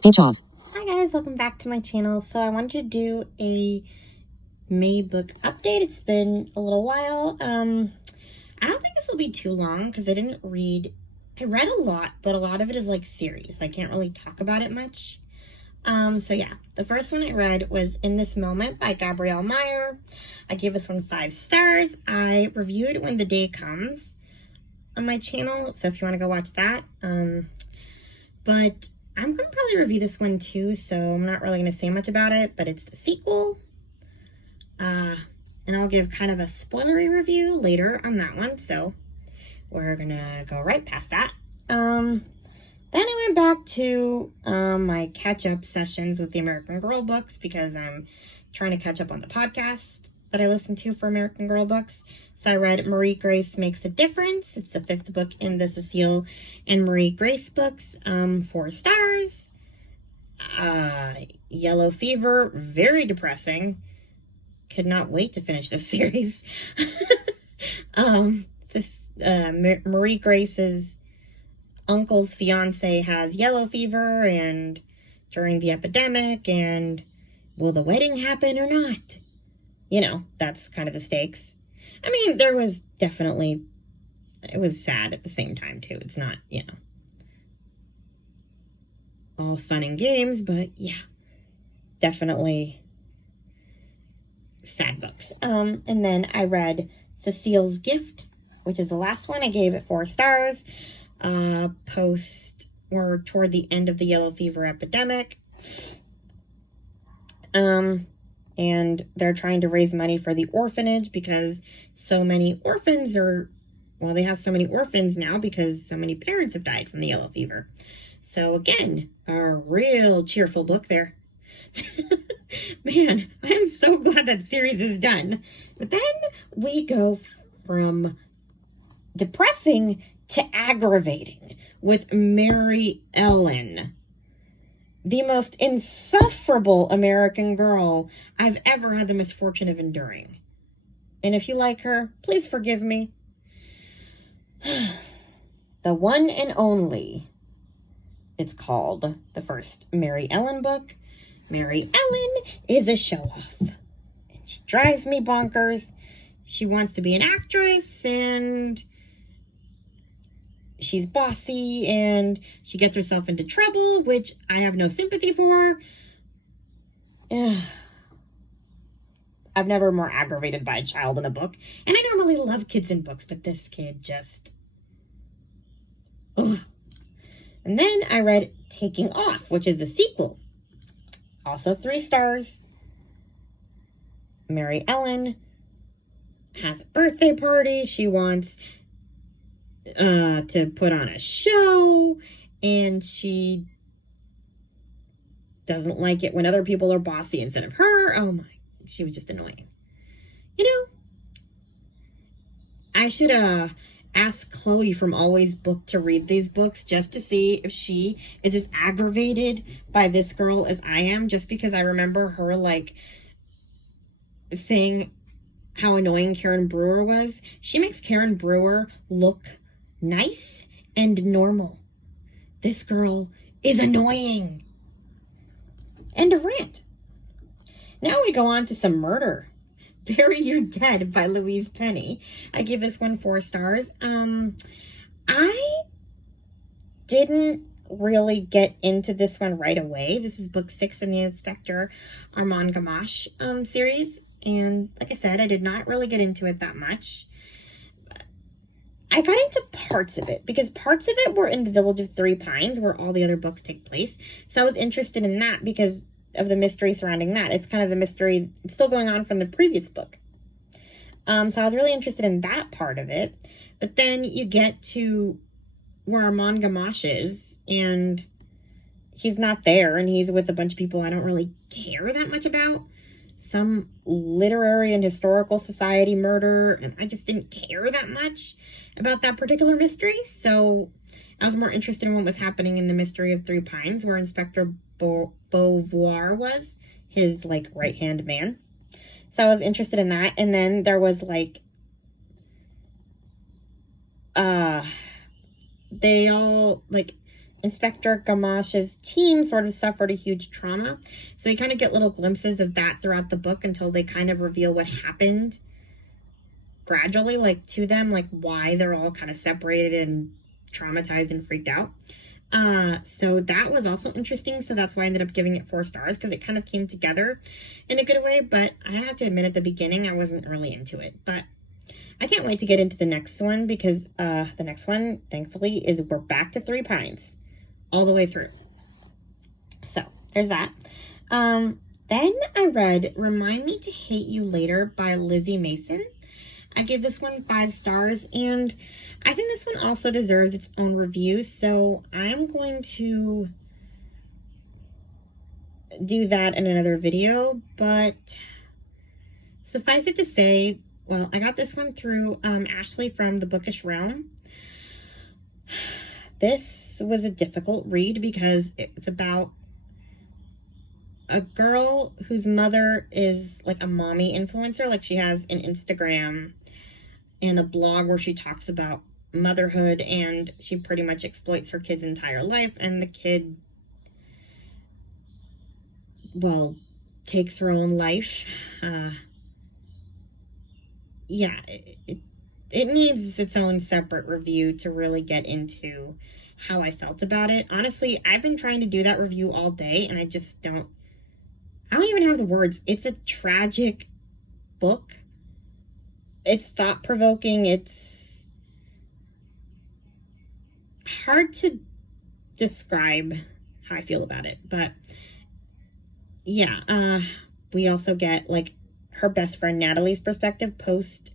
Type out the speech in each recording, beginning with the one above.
Speech off. Hi guys, welcome back to my channel. So I wanted to do a May book update. It's been a little while. I don't think this will be too long because I read a lot, but a lot of it is like series. So I can't really talk about it much. So yeah, the first one I read was In This Moment by Gabrielle Meyer. I gave this one 5 stars. I reviewed When the Day Comes on my channel, so if you want to go watch that. But I'm going to probably review this one too, so I'm not really going to say much about it, but it's the sequel. And I'll give kind of a spoilery review later on that one, so we're going to go right past that. Then I went back to my catch-up sessions with the American Girl books because I'm trying to catch up on the podcast that I listen to for American Girl books. So I read Marie Grace Makes a Difference. It's the 5th book in the Cecile and Marie Grace books. 4 stars. Yellow Fever, very depressing. Could not wait to finish this series. Marie Grace's uncle's fiance has yellow fever and during the epidemic, and will the wedding happen or not? You know, that's kind of the stakes. I mean, there was definitely, it was sad at the same time too. It's not, you know, all fun and games, but yeah, definitely sad books. And then I read Cecile's Gift, which is the last one. I gave it 4 stars. Post or toward the end of the yellow fever epidemic. And they're trying to raise money for the orphanage because so many orphans they have so many orphans now because so many parents have died from the yellow fever. So again, a real cheerful book there. Man, I'm so glad that series is done. But then we go from depressing to aggravating with Mary Ellen, the most insufferable American Girl I've ever had the misfortune of enduring. And if you like her, please forgive me. The one and only. It's called the first Mary Ellen book. Mary Ellen is a show-off. And she drives me bonkers. She wants to be an actress, and she's bossy, and she gets herself into trouble, which I have no sympathy for. I've never been more aggravated by a child in a book. And I normally love kids in books, but this kid just... Ugh. And then I read Taking Off, which is the sequel. Also 3 stars. Mary Ellen has a birthday party. She wants to put on a show, and she doesn't like it when other people are bossy instead of her. Oh my, she was just annoying. You know, I should ask Chloe from Always Book to read these books just to see if she is as aggravated by this girl as I am, just because I remember her like saying how annoying Karen Brewer was. She makes Karen Brewer look nice and normal. This girl is annoying. End of rant. Now we go on to some murder. Bury Your Dead by Louise Penny. I give this one 4 stars. I didn't really get into this one right away. This is book 6 in the Inspector Armand Gamache series. And like I said, I did not really get into it that much. I got into parts of it because parts of it were in the Village of Three Pines where all the other books take place. So I was interested in that because of the mystery surrounding that. It's kind of the mystery it's still going on from the previous book. So I was really interested in that part of it. But then you get to where Armand Gamache is, and he's not there, and he's with a bunch of people I don't really care that much about. Some literary and historical society murder, and I just didn't care that much about that particular mystery. So I was more interested in what was happening in the Mystery of Three Pines, where Inspector Beauvoir was, his, like, right-hand man. So I was interested in that. And then there was, like, they all, like, Inspector Gamache's team sort of suffered a huge trauma. So we kind of get little glimpses of that throughout the book until they kind of reveal what happened gradually, like to them, like why they're all kind of separated and traumatized and freaked out. So that was also interesting. So that's why I ended up giving it 4 stars, because it kind of came together in a good way. But I have to admit, at the beginning, I wasn't really into it. But I can't wait to get into the next one, because the next one, thankfully, is we're back to Three Pines all the way through. So there's that. Then I read Remind Me to Hate You Later by Lizzie Mason. I gave this one 5 stars, and I think this one also deserves its own review, so I'm going to do that in another video. But suffice it to say, well, I got this one through Ashley from The Bookish Realm. This was a difficult read because it's about a girl whose mother is like a mommy influencer. Like, she has an Instagram and a blog where she talks about motherhood, and she pretty much exploits her kid's entire life, and the kid, well, takes her own life. Yeah, it needs its own separate review to really get into how I felt about it. Honestly, I've been trying to do that review all day, and I don't even have the words. It's a tragic book. It's thought-provoking. It's hard to describe how I feel about it. But yeah, we also get like her best friend Natalie's perspective post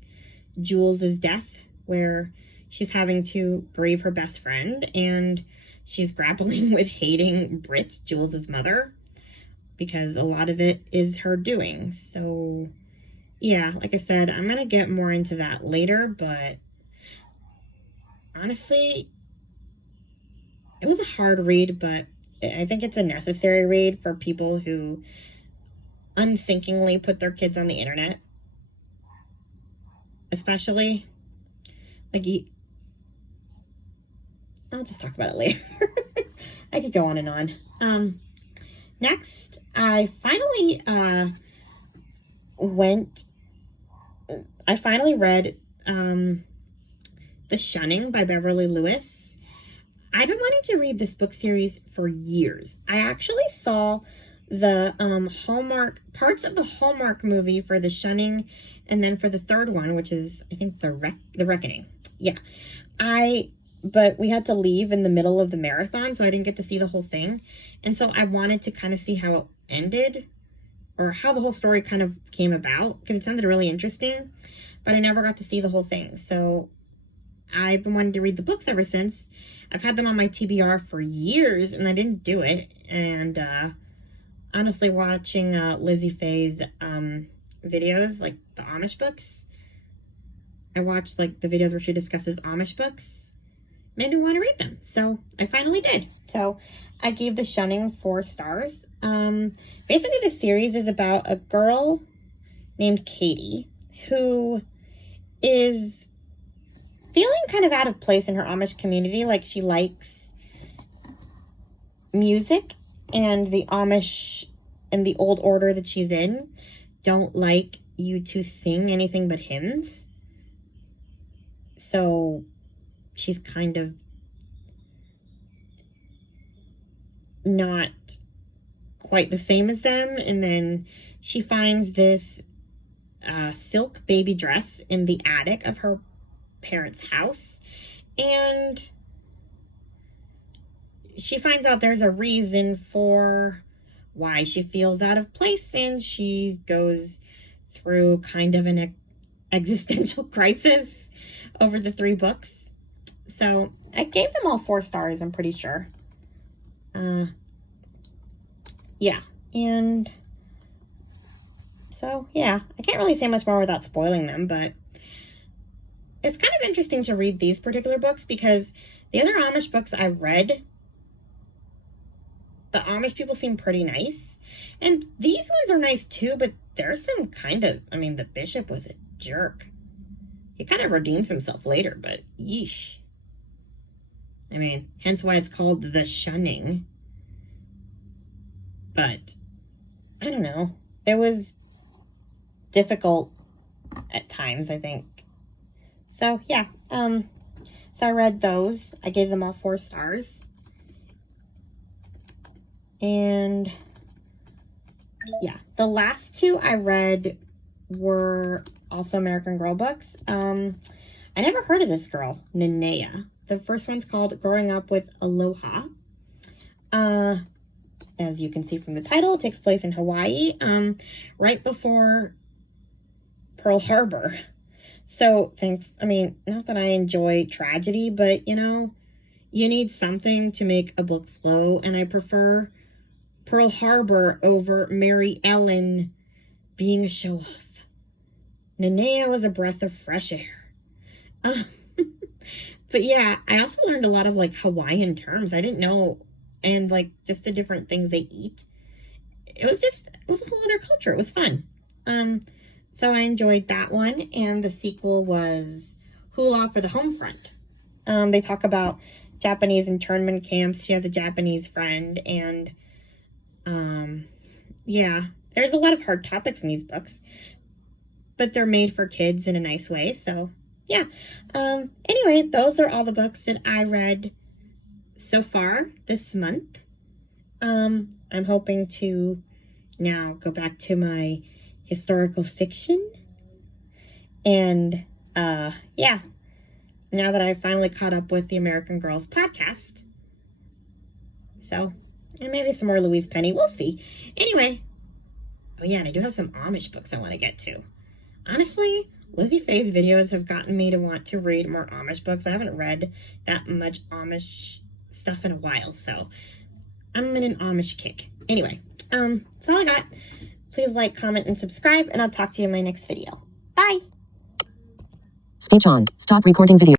Jules's death, where she's having to grieve her best friend, and she's grappling with hating Britt, Jules's mother, because a lot of it is her doing. So yeah, like I said, I'm going to get more into that later, but honestly, it was a hard read, but I think it's a necessary read for people who unthinkingly put their kids on the internet. Especially, like, I'll just talk about it later. I could go on and on. Next, I finally read The Shunning by Beverly Lewis. I've been wanting to read this book series for years. I actually saw the Hallmark, parts of the Hallmark movie for The Shunning, and then for the third one, which is, I think, The Reckoning. Yeah. But we had to leave in the middle of the marathon, so I didn't get to see the whole thing. And so I wanted to kind of see how it ended, or how the whole story kind of came about, because it sounded really interesting, but I never got to see the whole thing. So I've been wanting to read the books ever since. I've had them on my TBR for years, and I didn't do it. And honestly, watching Lizzie Faye's videos, like the Amish books, I watched like the videos where she discusses Amish books, made me want to read them. So I finally did. So I gave The Shunning 4 stars. Basically, the series is about a girl named Katie who is feeling kind of out of place in her Amish community. Like, she likes music, and the Amish and the old order that she's in don't like you to sing anything but hymns. So she's kind of not quite the same as them. And then she finds this silk baby dress in the attic of her parents' house, and she finds out there's a reason for why she feels out of place, and she goes through kind of an existential crisis over the 3 books. So I gave them all 4 stars, I'm pretty sure. Yeah, and so yeah, I can't really say much more without spoiling them, but it's kind of interesting to read these particular books, because the other Amish books I've read, the Amish people seem pretty nice, and these ones are nice too, but there's some kind of, I mean, the bishop was a jerk. He kind of redeems himself later, but yeesh. I mean, hence why it's called The Shunning. But, I don't know. It was difficult at times, I think. So, yeah. So I read those. I gave them all 4 stars. And, yeah. The last 2 I read were also American Girl books. I never heard of this girl, Nenea. The first one's called Growing Up with Aloha. As you can see from the title, it takes place in Hawaii, right before Pearl Harbor. So, not that I enjoy tragedy, but, you need something to make a book flow, and I prefer Pearl Harbor over Mary Ellen being a show-off. Nenea was a breath of fresh air. But yeah, I also learned a lot of, Hawaiian terms. I didn't know, and, just the different things they eat. It was a whole other culture. It was fun. So I enjoyed that one, and the sequel was Hula for the Home Front. They talk about Japanese internment camps. She has a Japanese friend, and, yeah, there's a lot of hard topics in these books, but they're made for kids in a nice way, so, yeah. Anyway, those are all the books that I read so far this month. I'm hoping to now go back to my historical fiction. And, yeah, now that I've finally caught up with the American Girls podcast. So, and maybe some more Louise Penny. We'll see. Anyway, oh yeah, and I do have some Amish books I want to get to. Honestly, Lizzie Faye's videos have gotten me to want to read more Amish books. I haven't read that much Amish stuff in a while, so I'm in an Amish kick. Anyway, that's all I got. Please like, comment, and subscribe, and I'll talk to you in my next video. Bye! Speech on. Stop recording video.